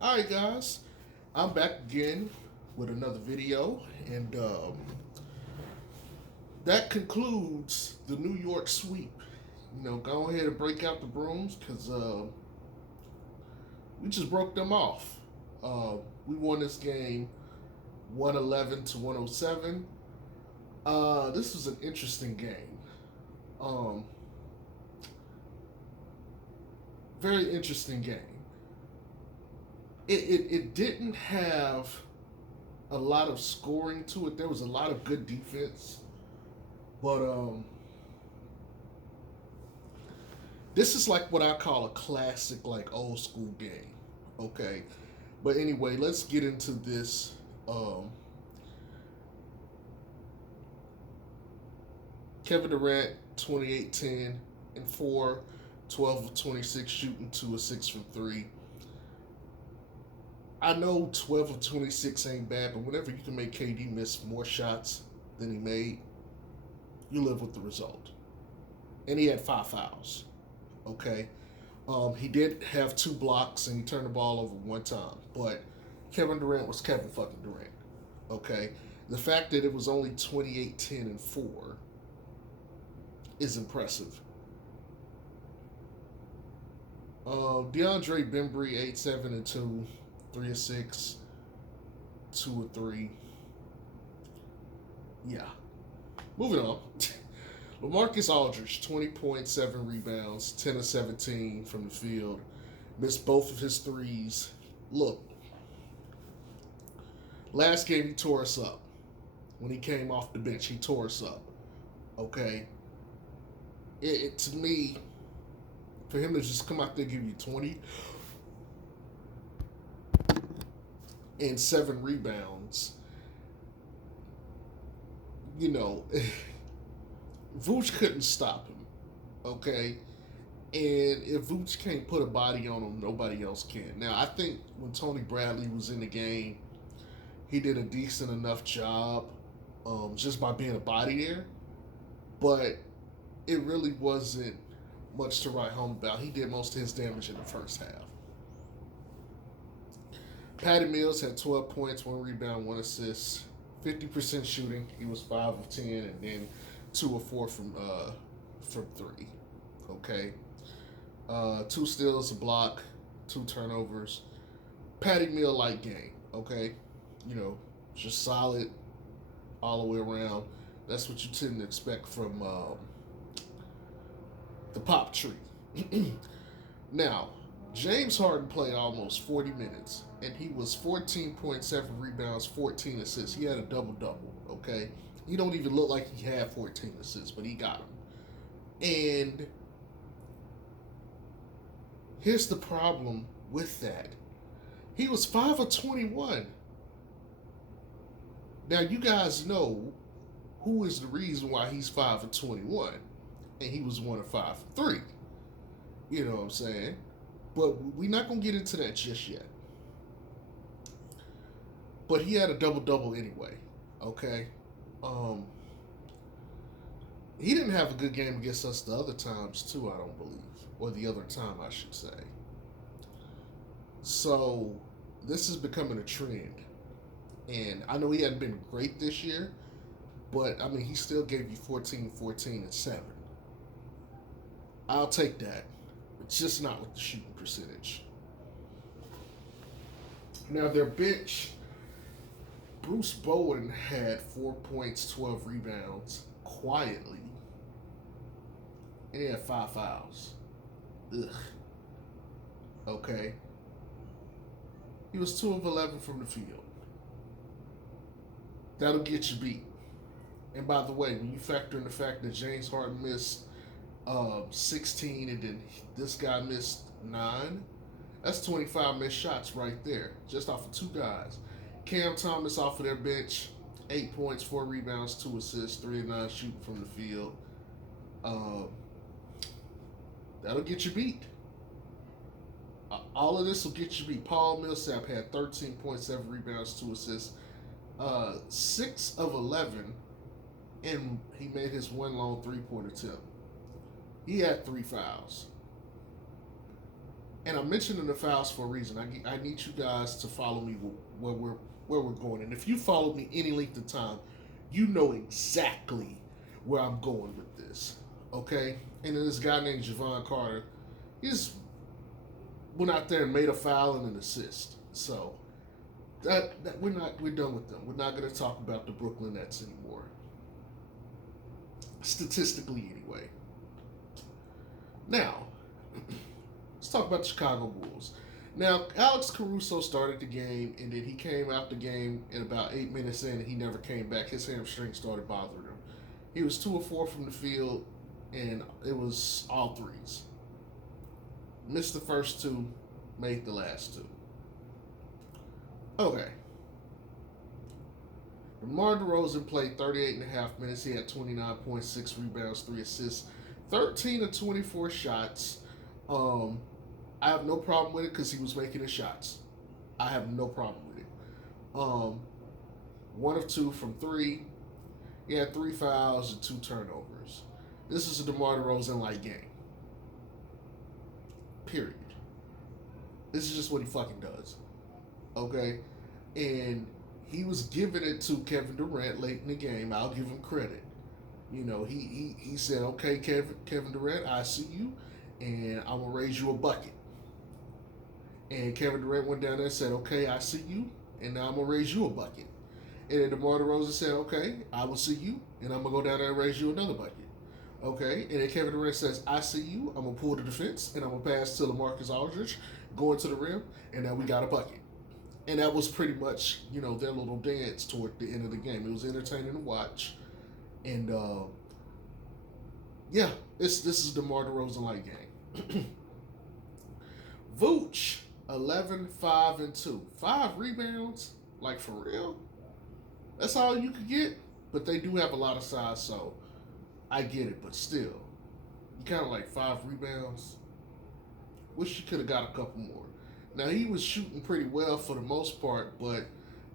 Alright, guys, I'm back again with another video, and that concludes the New York sweep. Go ahead and break out the brooms because we just broke them off. Uh, we won this game 111 to 107. This was an interesting game. Um, Very interesting game. It didn't have a lot of scoring to it. There was a lot of good defense, but this is like what I call a classic, like old school game. Okay, but anyway, let's get into this. Um, Kevin Durant, 28-10 and 4, 12 of 26 shooting, 2 of 6 from 3. I know 12 of 26 ain't bad, but whenever you can make KD miss more shots than he made, you live with the result. And he had 5 fouls. Okay. He did have 2 blocks and he turned the ball over one time, but Kevin Durant was Kevin fucking Durant. Okay. The fact that it was only 28, 10, and 4 is impressive. DeAndre Bembry, 8, 7, and 2, 3 of 6, 2 of 3. Yeah. Moving on. LaMarcus Aldridge, 20.7 rebounds, 10 of 17 from the field. Missed both of his threes. Look, last game he tore us up. When he came off the bench, he tore us up. Okay? To me, for him to just come out there and give you 20 and 7 rebounds, you know, Vooch couldn't stop him. Okay? And if Vooch can't put a body on him, nobody else can. Now, I think when Tony Bradley was in the game, he did a decent enough job just by being a body there. But it really wasn't much to write home about. He did most of his damage in the first half. Patty Mills had 12 points, 1 rebound, 1 assist, 50% shooting. He was 5 of 10, and then 2 of 4 from 3. Okay. 2 steals, a block, 2 turnovers. Patty Mill like game. Okay. Just solid all the way around. That's what you tend to expect from the pop tree. Now, James Harden played almost 40 minutes, and he was 14.7 rebounds, 14 assists. He had a double double. Okay, he don't even look like he had 14 assists, but he got them. And here's the problem with that: he was 5 of 21. Now you guys know who is the reason why he's 5 of 21, and he was 1 of 5 from 3. You know what I'm saying? But we're not gonna get into that just yet. But he had a double double anyway. Okay. Um, he didn't have a good game against us the other times too. I don't believe, or the other time I should say. So this is becoming a trend, and I know he hadn't been great this year, but I mean he still gave you 14, 14, and 7. I'll take that. It's just not with the shooting percentage. Now their bench, Bruce Bowen had 4 points, 12 rebounds, quietly, and he had 5 fouls. Ugh. Okay. He was 2 of 11 from the field. That'll get you beat. And by the way, when you factor in the fact that James Harden missed 16 and then this guy missed 9, that's 25 missed shots right there, just off of 2 guys. Cam Thomas off of their bench, 8 points, 4 rebounds, 2 assists, 3 of 9 shooting from the field. Uh, that'll get you beat. All of this will get you beat. Paul Millsap had 13.7 rebounds, 2 assists, 6 of 11, and he made his one long 3-point attempt. He had 3 fouls. And I'm mentioning the fouls for a reason. I need you guys to follow me where we're going. And if you follow me any length of time, you know exactly where I'm going with this. Okay? And then this guy named Javon Carter, he's went out there and made a foul and an assist. So that we're done with them. We're not going to talk about the Brooklyn Nets anymore. Statistically, anyway. Now, let's talk about the Chicago Bulls. Now, Alex Caruso started the game, and then he came out the game in about 8 minutes in, and he never came back. His hamstring started bothering him. He was 2 of 4 from the field, and it was all threes. Missed the first 2, made the last 2. Okay. DeMar DeRozan played 38.5 minutes. He had 29.6 rebounds, 3 assists, 13 of 24 shots. I have no problem with it because he was making his shots. I have no problem with it. 1 of 2 from 3. He had 3 fouls and 2 turnovers. This is a DeMar DeRozan-like game. Period. This is just what he fucking does. Okay? And he was giving it to Kevin Durant late in the game. I'll give him credit. You know, he said, okay, Kevin Durant, I see you, and I'm going to raise you a bucket. And Kevin Durant went down there and said, okay, I see you, and now I'm going to raise you a bucket. And then DeMar DeRozan said, okay, I will see you, and I'm going to go down there and raise you another bucket. Okay, and then Kevin Durant says, I see you, I'm going to pull the defense, and I'm going to pass to LaMarcus Aldridge, going to the rim, and now we got a bucket. And that was pretty much, you know, their little dance toward the end of the game. It was entertaining to watch. And, yeah, this is DeMar DeRozan-like game. Vooch, 11, 5, and 2. 5 rebounds? Like, for real? That's all you could get? But they do have a lot of size, so I get it. But still, you kind of like 5 rebounds. Wish you could have got a couple more. Now, he was shooting pretty well for the most part, but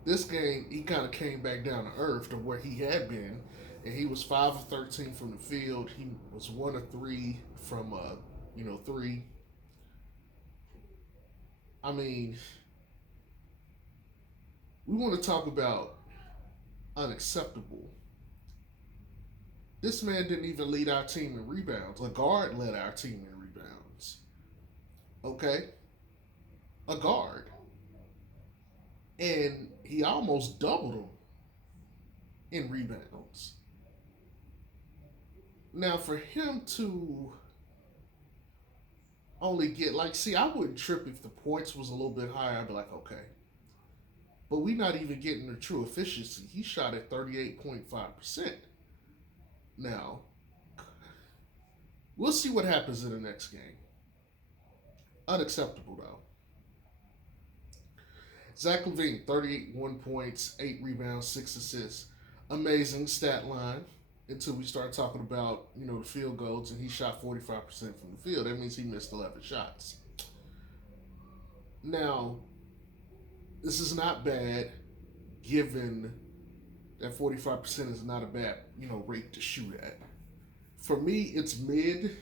this game, he kind of came back down to earth to where he had been, and he was 5 of 13 from the field. He was 1 of 3 from, 3. I mean, we want to talk about unacceptable. This man didn't even lead our team in rebounds. A guard led our team in rebounds. Okay? A guard. And he almost doubled him in rebounds. Now, for him to only get, I wouldn't trip if the points was a little bit higher. I'd be like, okay. But we're not even getting the true efficiency. He shot at 38.5%. Now, we'll see what happens in the next game. Unacceptable, though. Zach LaVine, 1 points, 8 rebounds, 6 assists. Amazing stat line until we start talking about, the field goals, and he shot 45% from the field. That means he missed 11 shots. Now, this is not bad, given that 45% is not a bad, rate to shoot at. For me, it's mid,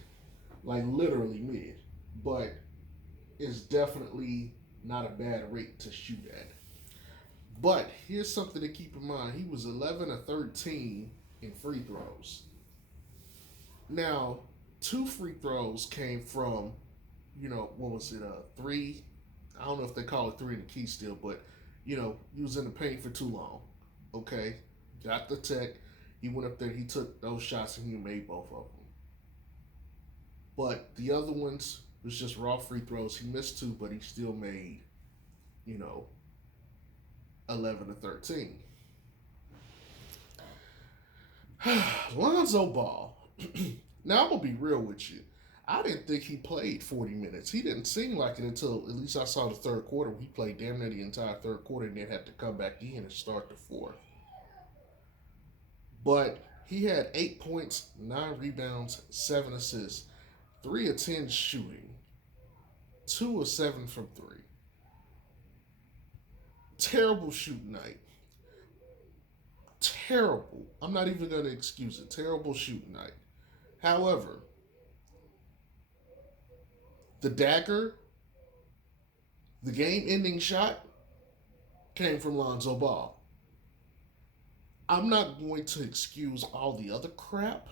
like literally mid, but it's definitely not a bad rate to shoot at. But here's something to keep in mind. He was 11 of 13 in free throws. Now, 2 free throws came from, 3? I don't know if they call it 3 in the key still, but, he was in the paint for too long. Okay? Got the tech. He went up there, he took those shots, and he made both of them. But the other ones was just raw free throws. He missed 2, but he still made, 11 to 13. Lonzo Ball. Now, I'm going to be real with you. I didn't think he played 40 minutes. He didn't seem like it until at least I saw the third quarter. He played damn near the entire third quarter and then had to come back in and start the fourth. But he had 8 points, 9 rebounds, 7 assists, 3 of 10 shooting, 2 of 7 from 3. Terrible shooting night. Terrible. I'm not even going to excuse it. Terrible shooting night. However, the dagger The game-ending shot came from Lonzo Ball. I'm not going to excuse all the other crap,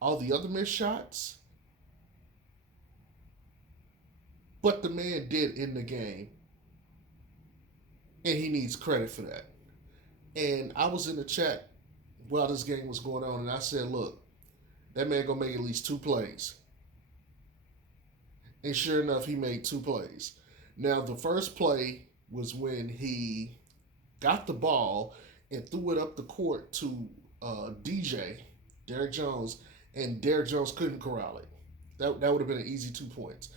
all the other missed shots, but the man did end the game, and he needs credit for that. And I was in the chat while this game was going on, and I said, "Look, that man gonna make at least 2 plays." And sure enough, he made 2 plays. Now, the first play was when he got the ball and threw it up the court to DJ, Derrick Jones, and Derrick Jones couldn't corral it. That would have been an easy 2 points.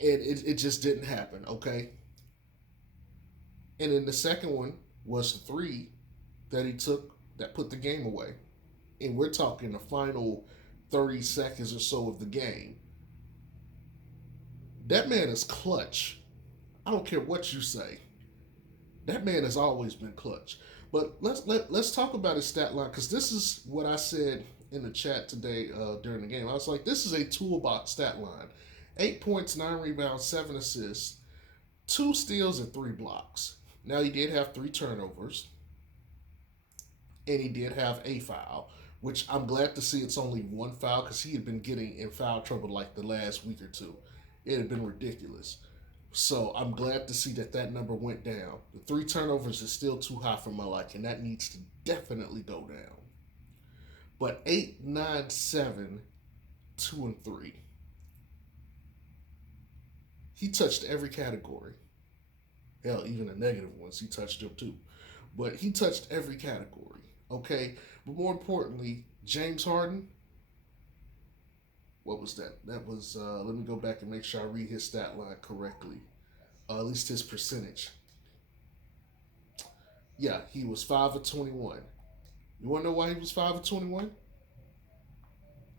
And it just didn't happen, okay? And then the second one was the three that he took that put the game away. And we're talking the final 30 seconds or so of the game. That man is clutch. I don't care what you say. That man has always been clutch. But let's talk about his stat line, because this is what I said in the chat today during the game. I was like, this is a toolbox stat line: 8 points, 9 rebounds, 7 assists, 2 steals, and 3 blocks. Now, he did have 3 turnovers, and he did have a foul, which I'm glad to see it's only 1 foul, because he had been getting in foul trouble like the last week or two. It had been ridiculous. So I'm glad to see that number went down. The 3 turnovers is still too high for my liking. That needs to definitely go down. But 8, 9, 7, 2, and 3. He touched every category. Hell, even the negative ones, he touched them too. But he touched every category. Okay? But more importantly, James Harden, what was that? That was, let me go back and make sure I read his stat line correctly. At least his percentage. Yeah, he was 5 of 21. You want to know why he was 5 of 21?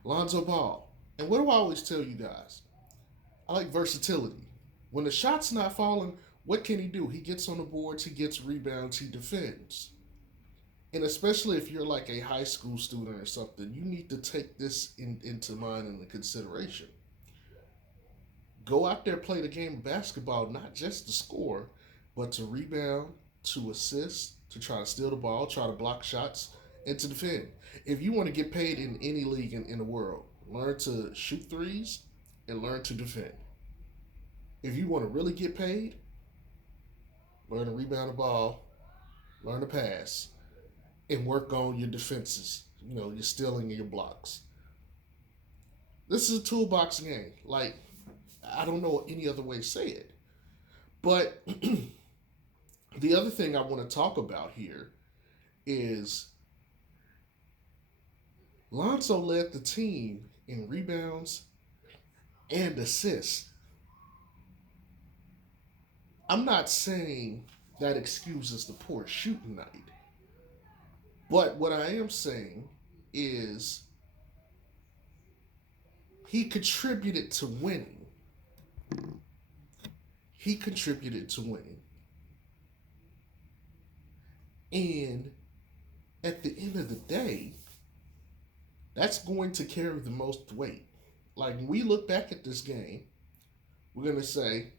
Lonzo Ball. And what do I always tell you guys? I like versatility. When the shot's not falling, what can he do? He gets on the boards, he gets rebounds, he defends. And especially if you're like a high school student or something, you need to take this into mind and consideration. Go out there, play the game of basketball, not just to score, but to rebound, to assist, to try to steal the ball, try to block shots, and to defend. If you want to get paid in any league in the world, learn to shoot threes and learn to defend. If you want to really get paid, learn to rebound the ball, learn to pass, and work on your defenses, your stealing and your blocks. This is a toolbox game. Like, I don't know any other way to say it. But the other thing I want to talk about here is Lonzo led the team in rebounds and assists. I'm not saying that excuses the poor shooting night. But what I am saying is he contributed to winning. He contributed to winning. And at the end of the day, that's going to carry the most weight. Like, when we look back at this game, we're going to say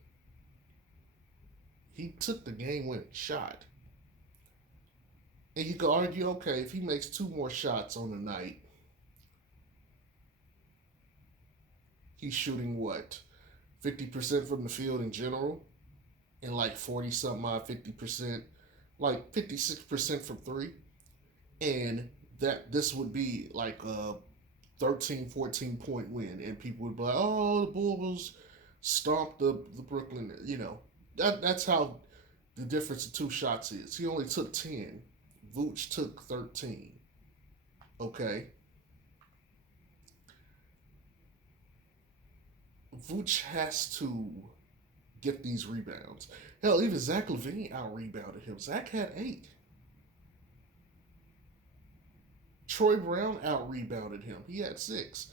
he took the game-winning shot. And you could argue, okay, if he makes 2 more shots on the night, he's shooting what? 50% from the field in general, and like 40-something odd 50%, like 56% from three. And that this would be like a 13, 14-point win. And people would be like, oh, the Bulls stomped the Brooklyn. That's how the difference of 2 shots is. He only took 10. Vooch took 13. Okay? Vooch has to get these rebounds. Hell, even Zach LaVine out-rebounded him. Zach had 8. Troy Brown out-rebounded him. He had 6.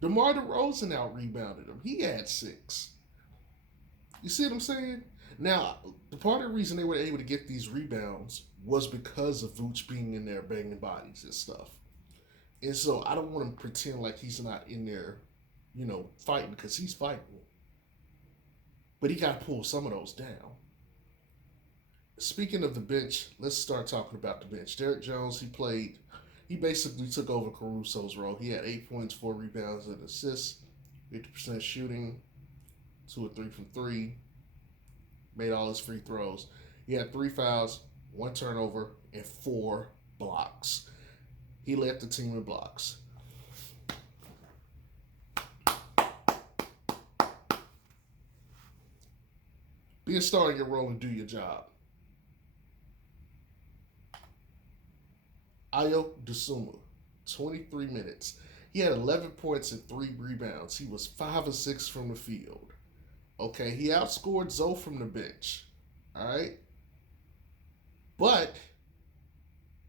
DeMar DeRozan out-rebounded him. He had 6. You see what I'm saying? Now, the part of the reason they were able to get these rebounds was because of Vooch being in there banging bodies and stuff. And so I don't want to pretend like he's not in there, fighting, because he's fighting. But he got to pull some of those down. Speaking of the bench, let's start talking about the bench. Derrick Jones, he basically took over Caruso's role. He had 8 points, 4 rebounds, and assists, 50% shooting, 2 or 3 from 3, made all his free throws. He had 3 fouls, 1 turnover, and 4 blocks. He led the team in blocks. Be a star in your role and do your job. Ayo Dosunmu, 23 minutes. He had 11 points and 3 rebounds. He was 5 of 6 from the field. Okay, he outscored Zoe from the bench. All right? But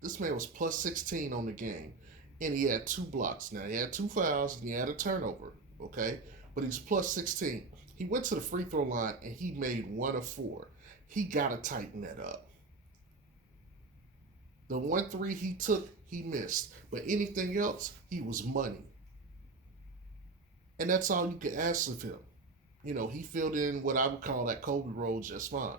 this man was plus 16 on the game, and he had 2 blocks. Now, he had 2 fouls, and he had a turnover, okay? But he's plus 16. He went to the free throw line, and he made 1 of 4. He got to tighten that up. The 1 3 he took, he missed. But anything else, he was money. And that's all you can ask of him. He filled in what I would call that Kobe role just fine.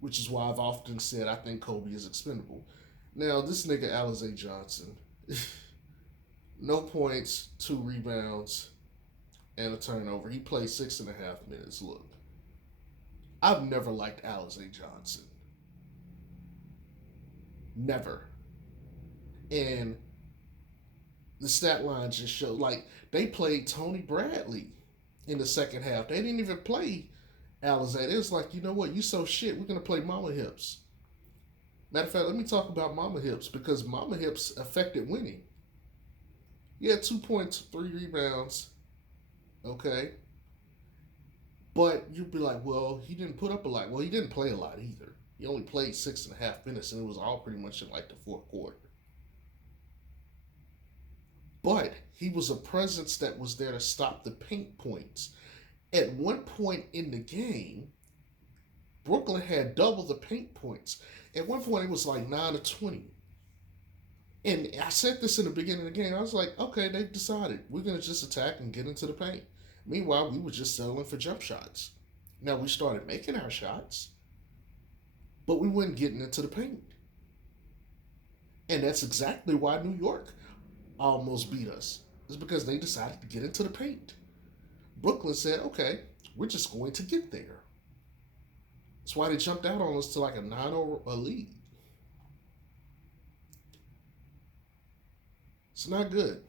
Which is why I've often said I think Kobe is expendable. Now, this nigga Aldridge Johnson, no points, 2 rebounds, and a turnover. He played 6.5 minutes. Look, I've never liked Aldridge Johnson. Never. And the stat line just showed, like, they played Tony Bradley in the second half. They didn't even play Alizé. It was like, you know what? You so shit. We're going to play Mama Hips. Matter of fact, let me talk about Mama Hips, because Mama Hips affected winning. He had 2 points, 3 rebounds. Okay. But you'd be like, well, he didn't put up a lot. Well, he didn't play a lot either. He only played 6.5 minutes, and it was all pretty much in like the fourth quarter. But he was a presence that was there to stop the paint points. At one point in the game, Brooklyn had double the paint points. At one point, it was like 9 to 20. And I said this in the beginning of the game. I was like, okay, they've decided we're going to just attack and get into the paint. Meanwhile, we were just settling for jump shots. Now, we started making our shots, but we weren't getting into the paint. And that's exactly why New York almost beat us. It's because they decided to get into the paint. Brooklyn said, okay, we're just going to get there. That's why they jumped out on us to like a 9-0 lead. It's not good.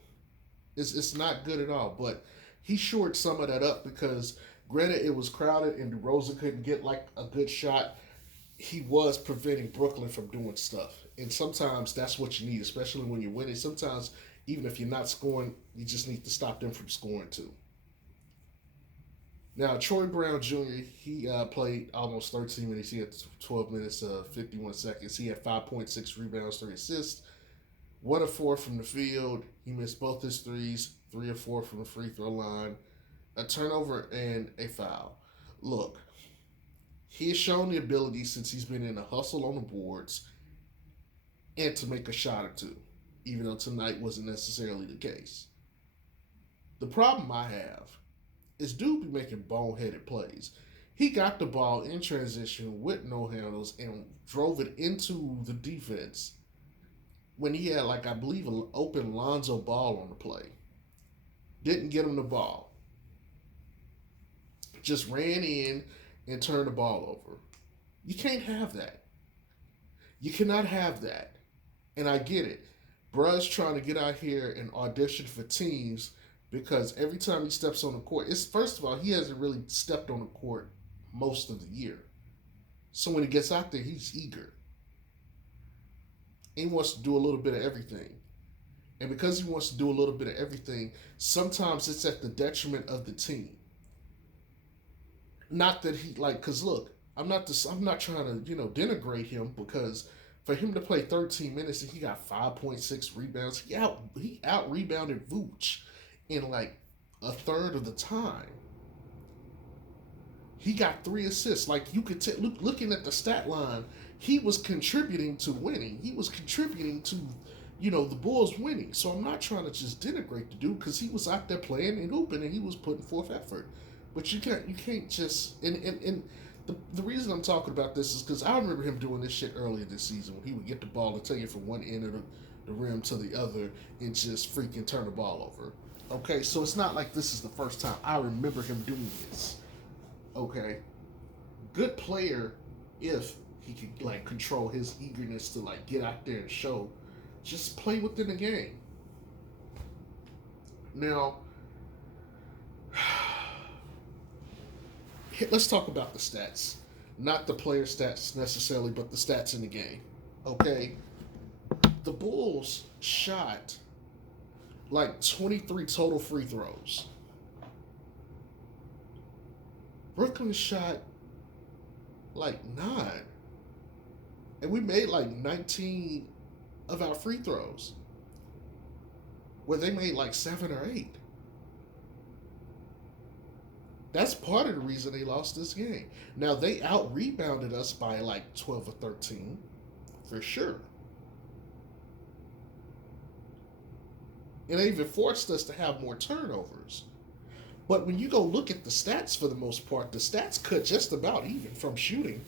It's not good at all. But he shored some of that up because, granted, it was crowded and DeRozan couldn't get like a good shot. He was preventing Brooklyn from doing stuff. And sometimes that's what you need, especially when you're winning. Sometimes, even if you're not scoring, you just need to stop them from scoring too. Now, Troy Brown Jr., he played almost 13 minutes. He had 12 minutes, 51 seconds. He had 5.6 rebounds, 3 assists, 1 of 4 from the field. He missed both his threes, 3 of 4 from the free throw line, a turnover, and a foul. Look, he has shown the ability since he's been in a hustle on the boards and to make a shot or two, even though tonight wasn't necessarily the case. The problem I have is dude be making boneheaded plays. He got the ball in transition with no handles and drove it into the defense when he had, like, I believe, an open Lonzo Ball on the play. Didn't get him the ball. Just ran in and turned the ball over. You can't have that. You cannot have that. And I get it. Bruh's trying to get out here and audition for teams because every time he steps on the court, first of all, he hasn't really stepped on the court most of the year. So when he gets out there, he's eager. He wants to do a little bit of everything. And because he wants to do a little bit of everything, sometimes it's at the detriment of the team. Not that he, like, because look, I'm not trying to, denigrate him, because for him to play 13 minutes and he got 5.6 rebounds, he out rebounded Vooch in like a third of the time. He got 3 assists. Like, you could looking at the stat line, he was contributing to winning. He was contributing to the Bulls winning. So I'm not trying to just denigrate the dude because he was out there playing and hooping and he was putting forth effort. But you can't just and the reason I'm talking about this is because I remember him doing this shit earlier this season when he would get the ball and take it from one end of the rim to the other and just freaking turn the ball over. Okay, so it's not like this is the first time. I remember him doing this. Okay, good player if he could like control his eagerness to like get out there and show. Just play within the game. Now, let's talk about the stats. Not the player stats necessarily, but the stats in the game. Okay, the Bulls shot like 23 total free throws. Brooklyn shot like 9. And we made like 19 of our free throws, where they made like 7 or 8. That's part of the reason they lost this game. Now, they out rebounded us by like 12 or 13, for sure. And they even forced us to have more turnovers. But when you go look at the stats for the most part, the stats cut just about even from shooting.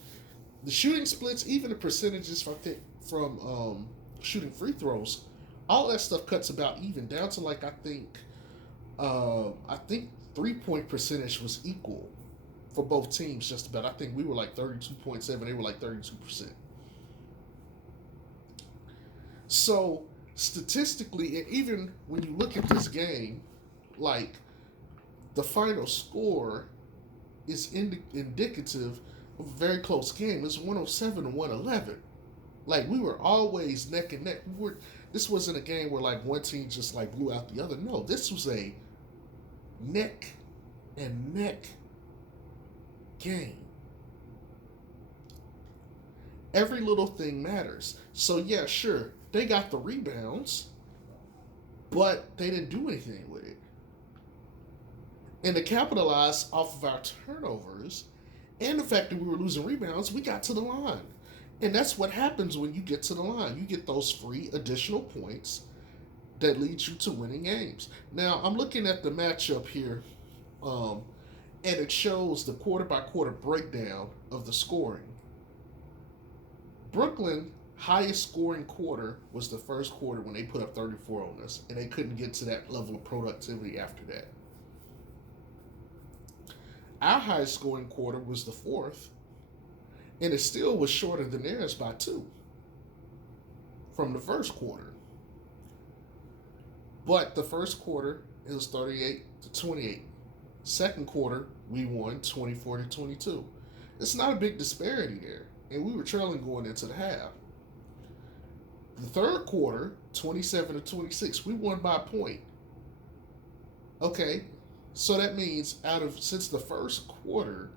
The shooting splits, even the percentages from shooting free throws, all that stuff cuts about even down to like I think 3-point percentage was equal for both teams just about. I think we were like 32.7, they were like 32%. So statistically, and even when you look at this game, like the final score is indicative of a very close game. It's 107 to 111. Like we were always neck and neck. This wasn't a game where like one team just like blew out the other. No, this was a neck and neck game. Every little thing matters. So yeah, sure, they got the rebounds, but they didn't do anything with it. And to capitalize off of our turnovers and the fact that we were losing rebounds, we got to the line. And that's what happens when you get to the line. You get those free additional points that lead you to winning games. Now, I'm looking at the matchup here, and it shows the quarter-by-quarter breakdown of the scoring. Brooklyn, highest scoring quarter was the first quarter when they put up 34 on us, and they couldn't get to that level of productivity after that. Our highest scoring quarter was the fourth, and it still was shorter than theirs by 2 from the first quarter. But the first quarter, it was 38 to 28. Second quarter, we won 24 to 22. It's not a big disparity there, and we were trailing going into the half. The third quarter, 27 to 26, we won by a point. Okay, so that means since the first quarter,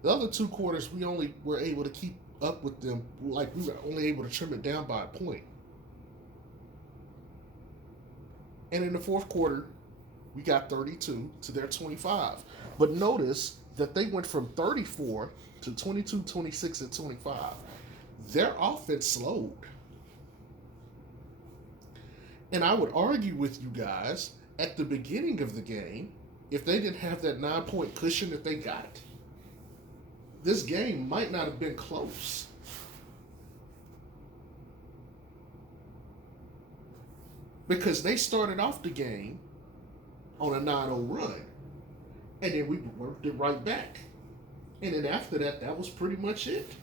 the other 2 quarters, we only were able to keep up with them. Like, we were only able to trim it down by a point. And in the fourth quarter, we got 32 to their 25. But notice that they went from 34 to 22, 26, and 25. Their offense slowed. And I would argue with you guys, at the beginning of the game, if they didn't have that 9-point cushion that they got, this game might not have been close. Because they started off the game on a 9-0 run. And then we worked it right back. And then after that, that was pretty much it.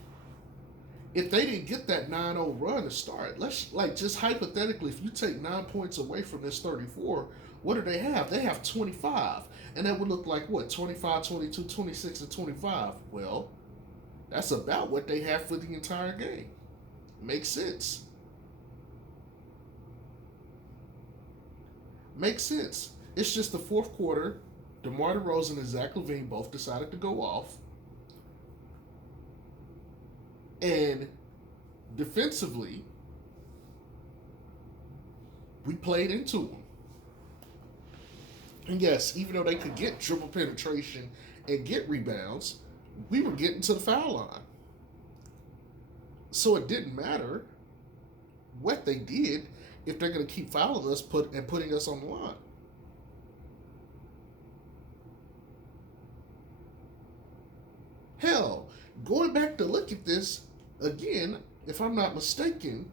If they didn't get that 9-0 run to start, let's like just hypothetically, if you take 9 points away from this 34, what do they have? They have 25. And that would look like what? 25, 22, 26, and 25. Well, that's about what they have for the entire game. Makes sense. Makes sense. It's just the fourth quarter, DeMar DeRozan and Zach LaVine both decided to go off. And defensively, we played into them. And yes, even though they could get triple penetration and get rebounds, we were getting to the foul line. So it didn't matter what they did. if they're going to keep fouling us and putting us on the line. Hell, going back to look at this again, if I'm not mistaken,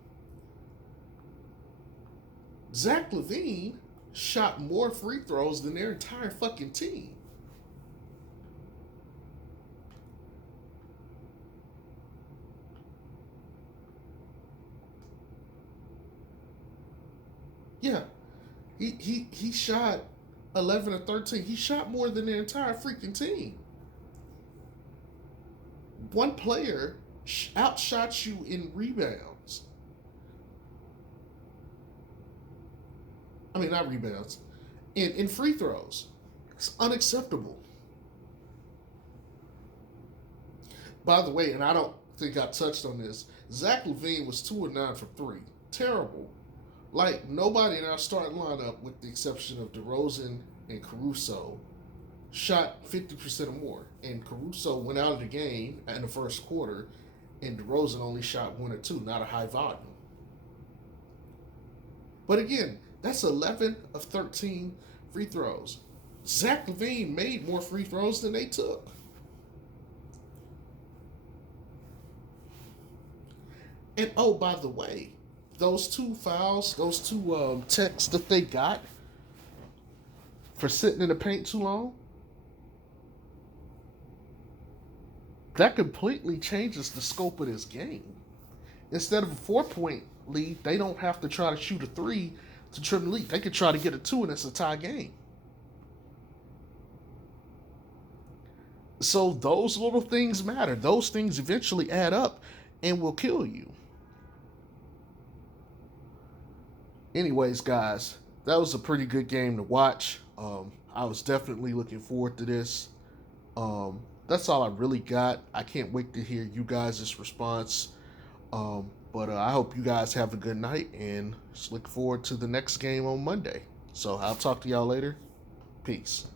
Zach LaVine shot more free throws than their entire fucking team. Yeah, he shot 11 or 13. He shot more than their entire freaking team. One player outshot you in rebounds. I mean, not rebounds, in free throws. It's unacceptable. By the way, and I don't think I touched on this, Zach LaVine was 2 of 9 from 3. Terrible. Like, nobody in our starting lineup, with the exception of DeRozan and Caruso, shot 50% or more. And Caruso went out of the game in the first quarter, and DeRozan only shot 1 or 2, not a high volume. But again, that's 11 of 13 free throws. Zach LaVine made more free throws than they took. And oh, by the way, those 2 fouls, those 2 techs that they got for sitting in the paint too long, that completely changes the scope of this game. Instead of a 4-point lead, they don't have to try to shoot a 3 to trim the lead. They can try to get a 2 and it's a tie game. So those little things matter. Those things eventually add up and will kill you. Anyways, guys, that was a pretty good game to watch. I was definitely looking forward to this. That's all I really got. I can't wait to hear you guys' response. But I hope you guys have a good night and just look forward to the next game on Monday. So I'll talk to y'all later. Peace.